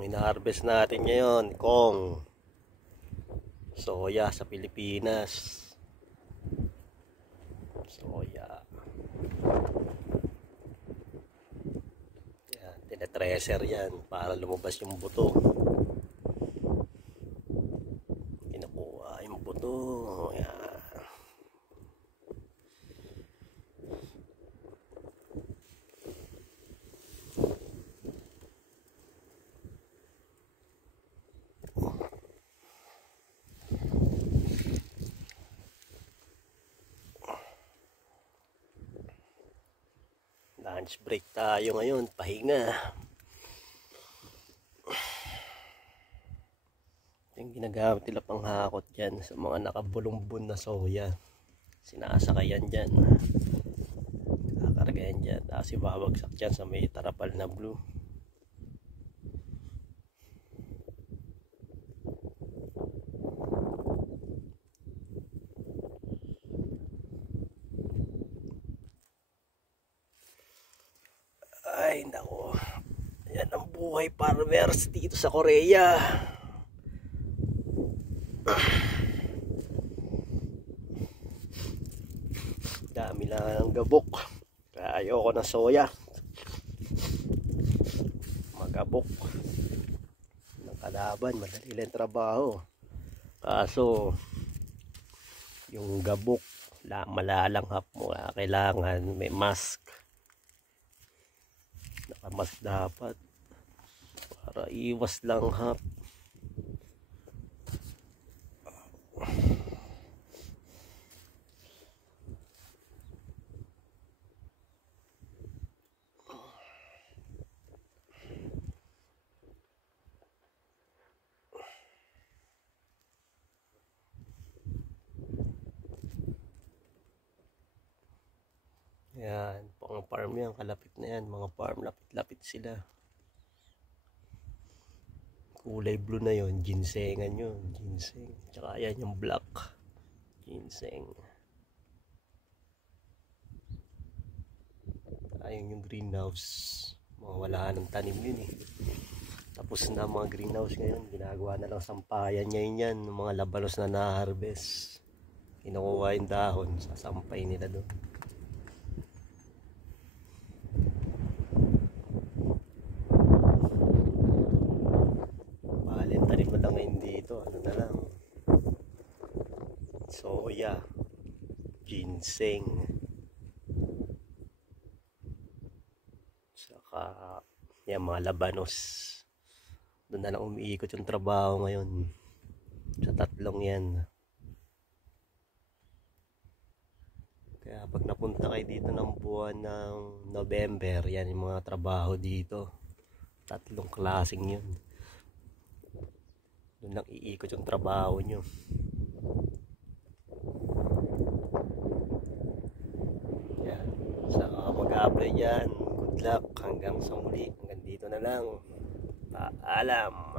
Ang ina-harvest natin ngayon, kong soya sa Pilipinas. Soya. Yan, tinetreasure yan para lumabas yung buto. Kinukuha yung buto. Yan. Lunch break tayo ngayon, pahinga. Yung ginagamit nila pang hakot dyan sa mga nakabulumbon na soya. Sinasakayan dyan. Kakargayan dyan. Tapos ibabagsak dyan sa may tarapal na blue. Ay, nako. Yan ang buhay farmers dito sa Korea. Dami lang ang gabok. Kaya ayoko na soya. Magabok. Ng kalaban, madali lang trabaho. Kaso, yung gabok, malalanghap mo. Kailangan may mask. Nakamas dapat para iwas langhap. Yan, pang farm yan, kalapit na yan, mga farm, lapit-lapit sila. Kulay blue na yon, ginsengan yun, ginseng. Tsaka yan yung black, ginseng. Ayun yung greenhouse, mga wala ng tanim yun eh. Tapos na mga greenhouse ngayon, ginagawa na lang sampayan ngayon yan, mga labanos na na-harvest. Kinukuha yung dahon, sasampay nila doon. Ano na lang, soya, ginseng, saka yan mga labanos. Doon na lang umiikot yung trabaho ngayon sa tatlong yan. Kaya pag napunta kayo dito ng buwan ng November, yan yung mga trabaho dito, tatlong klaseng yun. Doon lang iikot yung trabaho nyo. Yan. Sa mag-apply yan, good luck hanggang sa muli. Hanggang dito na lang. Paalam.